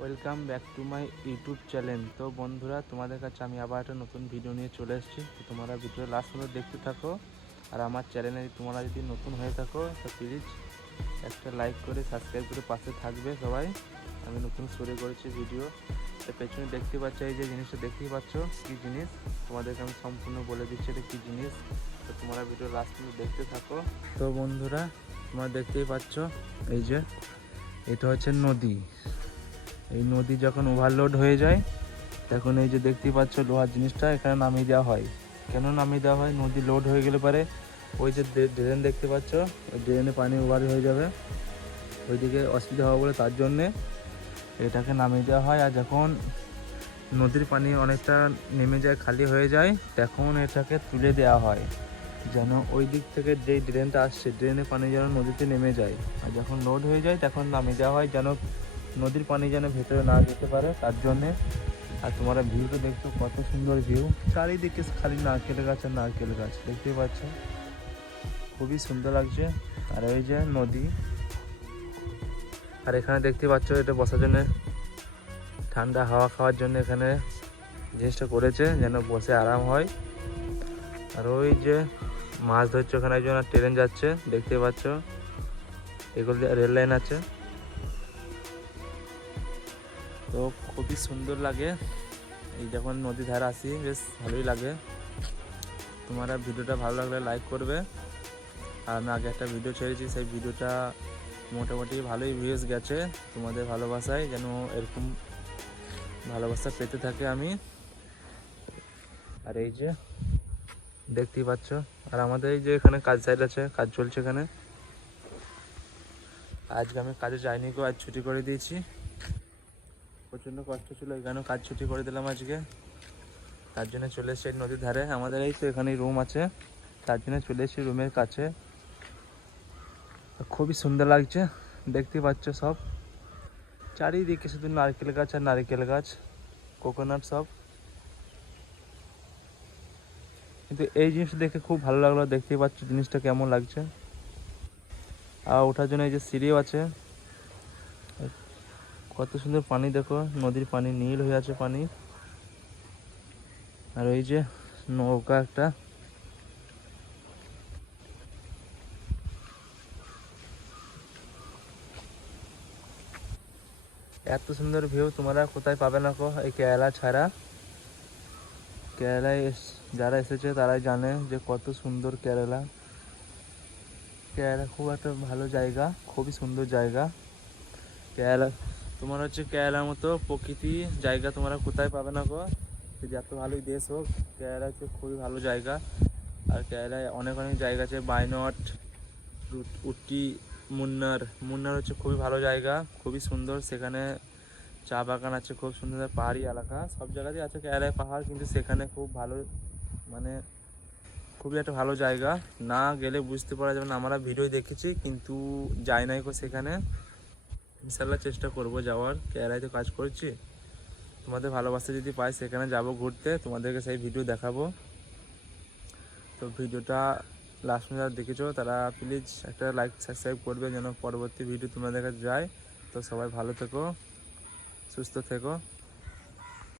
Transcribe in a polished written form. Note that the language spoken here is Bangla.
Welcome back to my YouTube channel. তো বন্ধুরা, তোমাদের কাছে আমি আবার একটা নতুন ভিডিও নিয়ে চলে এসেছি। তো তোমরা ভিডিও লাস্ট পর্যন্ত দেখতে থাকো। আর আমার চ্যানেলে তোমরা যদি নতুন হয়ে থাকো তো প্লিজ একটা লাইক করে সাবস্ক্রাইব করে পাশে থাকবে সবাই। আমি নতুন শুরু করেছি ভিডিও। তো পেছনে দেখতে পাচ্ছ, এই যে জিনিসটা দেখতেই পাচ্ছ কী জিনিস, তোমাদেরকে আমি সম্পূর্ণ বলে দিচ্ছি এটা কী জিনিস। তো তোমরা ভিডিও লাস্ট পর্যন্ত দেখতে থাকো। তো বন্ধুরা, তোমরা দেখতেই পাচ্ছ এই যে এটা হচ্ছে নদী। এই নদী যখন ওভারলোড হয়ে যায় তখন এই যে দেখতেই পাচ্ছ লোহার জিনিসটা এখানে নামিয়ে দেওয়া হয়। কেন নামিয়ে দেওয়া হয়? নদী লোড হয়ে গেলে পারে ওই যে ড্রেন দেখতে পাচ্ছ, ওই ড্রেনে পানি ওভার হয়ে যাবে, ওইদিকে অসুবিধা হবে বলে তার জন্যে এটাকে নামিয়ে দেওয়া হয়। আর যখন নদীর পানি অনেকটা নেমে যায়, খালি হয়ে যায়, তখন এটাকে তুলে দেওয়া হয় যেন ওই দিক থেকে যেই ড্রেনটা আসছে ড্রেনের পানি যেন নদীতে নেমে যায়। আর যখন লোড হয়ে যায় তখন নামিয়ে দেওয়া হয় যেন নদীর পানি যেন ভেতরে না যেতে পারে তার জন্যে। আর তোমরা ভিউটা দেখছো কত সুন্দর ভিউ, চারিদিকে খালি নারকেল গাছ আর নারকেল গাছ দেখতেই পাচ্ছ, খুবই সুন্দর লাগছে। আর ওই যে নদী, আর এখানে দেখতে পাচ্ছ এটা বসার জন্য ঠান্ডা হাওয়া খাওয়ার জন্য এখানে জিনিসটা করেছে যেন বসে আরাম হয়। আর ওই যে মাছ ধরছে ওখানে একজন, ট্রেন যাচ্ছে দেখতে পাচ্ছ, এগুলো রেল লাইন আছে। তো খুবই সুন্দর লাগে এই যখন নদী ধারে আসি, বেশ ভালোই লাগে। তোমরা ভিডিওটা ভালো লাগলে লাইক করবে। আর আমি আগে একটা ভিডিও ছেড়েছি, সেই ভিডিওটা মোটামুটি ভালোই ভিউজ গেছে। তোমাদের ভালোবাসায় যেন এরকম ভালোবাসা পেতে থাকে আমি। আর এই যে দেখতেই পাচ্ছ, আর আমাদের এই যে এখানে কাজ সাইড আছে, কাজ চলছে এখানে। আজকে আমি কাজে যাইনি গো, আজ ছুটি করে দিয়েছি। প্রচণ্ড কষ্ট ছিল, এখানেও কাজ ছুটি করে দিলাম আজকে। তার জন্য চলে এসেছি নদীর ধারে, আমাদের এই তো এখানেই রুম আছে, তার জন্য চলে এসেছি রুমের কাছে। খুবই সুন্দর লাগছে, দেখতে পাচ্ছ সব চারিদিকে শুধু নারকেল গাছ আর নারকেল গাছ, কোকোনাট সব। কিন্তু এই জিনিসটা দেখে খুব ভালো লাগলো, দেখতেই পাচ্ছ জিনিসটা কেমন লাগছে। আর ওঠার জন্য এই যে সিঁড়িও আছে, কত সুন্দর পানি দেখো, নদীর পানি নীল হয়ে আছে পানি। আর ওই যে নৌকা একটা, এত সুন্দর ভিউ তোমরা কোথায় পাবে না কো এই কেরালা ছাড়া। কেরালায় যারা এসেছে তারাই জানে যে কত সুন্দর কেরালা। কেরালা খুব একটা ভালো জায়গা, খুবই সুন্দর জায়গা কেরালা। তোমার হচ্ছে কেরালার মতো প্রকৃতি জায়গা তোমরা কোথায় পাবে না গো। যত ভালোই দেশ হোক, কেরালা হচ্ছে খুবই ভালো জায়গা। আর কেরালায় অনেক অনেক জায়গা আছে, বায়নট, উটি, মুন্নার। মুন্নার হচ্ছে খুবই ভালো জায়গা, খুবই সুন্দর। সেখানে চা বাগান আছে, খুব সুন্দর পাহাড়ি এলাকা। সব জায়গাতেই আছে কেরালায় পাহাড়, কিন্তু সেখানে খুব ভালো, মানে খুবই একটা ভালো জায়গা। না গেলে বুঝতে পারা যাবে না, আমরা ভিডিও দেখেছি কিন্তু যাই নাই গো সেখানে। ইনশাল্লাহ চেষ্টা করব যাওয়ার, কেরালায় তো কাজ করছি। তোমাদের ভালোবাসা যদি পাই সেখানে যাব ঘুরতে, তোমাদেরকে সেই ভিডিও দেখাবো। তো ভিডিওটা লাস্ট পর্যন্ত যারা দেখেছো তারা প্লিজ একটা লাইক সাবস্ক্রাইব করবে যেন পরবর্তী ভিডিও তোমাদের কাছে যায়। তো সবাই ভালো থেকো, সুস্থ থেকো।